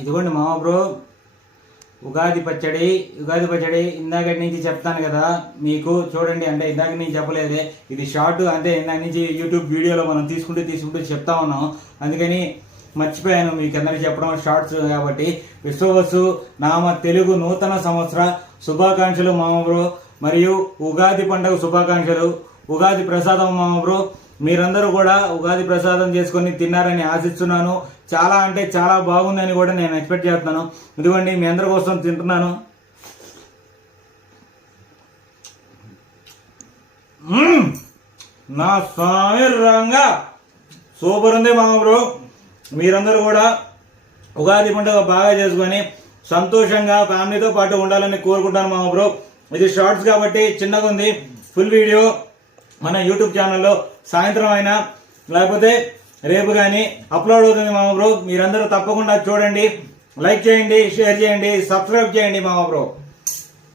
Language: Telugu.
ఇదిగోండి మామ బ్రో, ఉగాది పచ్చడి ఇందాక నుంచి చెప్తాను కదా మీకు. చూడండి, అంటే ఇందాక నుంచి చెప్పలేదే, ఇది షార్ట్. అంటే ఇందాక నుంచి యూట్యూబ్ వీడియోలో మనం తీసుకుంటూ చెప్తా ఉన్నాం. అందుకని మర్చిపోయాను మీకు అందరికీ చెప్పడం, షార్ట్స్ కాబట్టి. విశ్వవసు నామ తెలుగు నూతన సంవత్సర శుభాకాంక్షలు మామ బ్రో, మరియు ఉగాది పండుగ శుభాకాంక్షలు. ఉగాది ప్రసాదం మామ బ్రో, మీరందరూ కూడా ఉగాది ప్రసాదం చేసుకొని తిన్నారని ఆశిస్తున్నాను. చాలా అంటే చాలా బాగుందని కూడా నేను ఎక్స్పెక్ట్ చేస్తున్నాను. ఇదిగోండి, మీ అందరి కోసం తింటున్నాను. నా స్వామి రంగా సూపర్ ఉంది మామ బ్రో. మీరందరూ కూడా ఉగాది పండుగ బాగా చేసుకొని సంతోషంగా ఫ్యామిలీతో పాటు ఉండాలని కోరుకుంటాను మామ బ్రో. ఇది షార్ట్స్ కాబట్టి చిన్నగా ఉంది. ఫుల్ వీడియో మన యూట్యూబ్ ఛానల్లో సాయంత్రం అయినా లేకపోతే రేపు కానీ అప్లోడ్ అవుతుంది మామ బ్రో. మీరందరూ తప్పకుండా చూడండి, లైక్ చేయండి, షేర్ చేయండి, సబ్స్క్రైబ్ చేయండి మామ బ్రో.